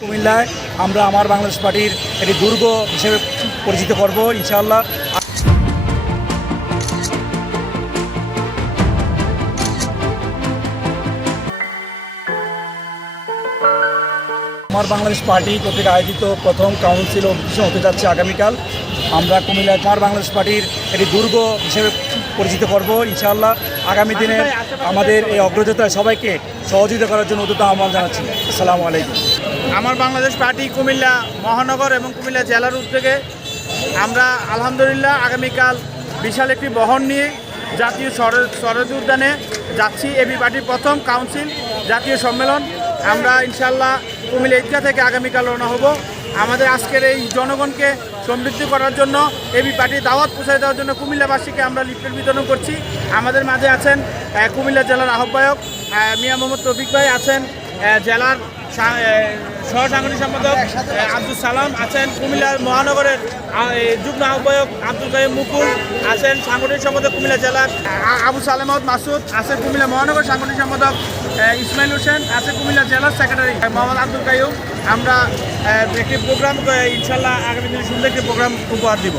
কুমিল্লায় আমরা আমার বাংলাদেশ পার্টির একটি দুর্গ হিসেবে পরিচিত করব, ইনশাআল্লাহ। আমার বাংলাদেশ পার্টি কর্তৃক আয়োজিত প্রথম কাউন্সিল অধিবেশন হতে যাচ্ছে আগামীকাল। আমরা কুমিল্লায় আমার বাংলাদেশ পার্টির একটি দুর্গ হিসেবে পরিচিত করব, ইনশাআল্লাহ। আগামী দিনে আমাদের এই অগ্রযাত্রায় সবাইকে সহযোগিতা করার জন্য উদ্যত আহ্বান জানাচ্ছি। আসসালামু আলাইকুম। আমার বাংলাদেশ পার্টি কুমিল্লা মহানগর এবং কুমিল্লা জেলার উদ্যোগে আমরা আলহামদুলিল্লাহ আগামীকাল বিশাল একটি বহন নিয়ে জাতীয় সর- সরোজ উদ্যানে যাচ্ছি। এবি পার্টির প্রথম কাউন্সিল জাতীয় সম্মেলন। আমরা ইনশাল্লাহ কুমিল্লা ঈদগাহ থেকে আগামীকাল রওনা হব। আমাদের আজকের এই জনগণকে সমৃদ্ধি করার জন্য এবি পার্টির দাওয়াত পৌঁছে দেওয়ার জন্য কুমিল্লাবাসীকে আমরা লিফলেট বিতরণ করছি। আমাদের মাঝে আছেন কুমিল্লা জেলার আহ্বায়ক মিয়া মোহাম্মদ রফিক ভাই আছেন জেলার সহ সাংগঠনিক সম্পাদক আব্দুল সালাম, আছেন কুমিল্লা মহানগরের যুগ্ম আহ্বায়ক আব্দুল কাইম মুকুল, আছেন সাংগঠনিক সম্পাদক কুমিল্লা জেলার আবু সালেমত মাসুদ, আছেন কুমিল্লা মহানগর সাংগঠনিক সম্পাদক ইসমাইল হোসেন আছে কুমিল্লা জেলার সেক্রেটারি মোহাম্মদ আব্দুল কাইম আমরা একটি প্রোগ্রাম ইনশাল্লাহ আগামী দিনে সুন্দর একটি প্রোগ্রাম উপহার দিব।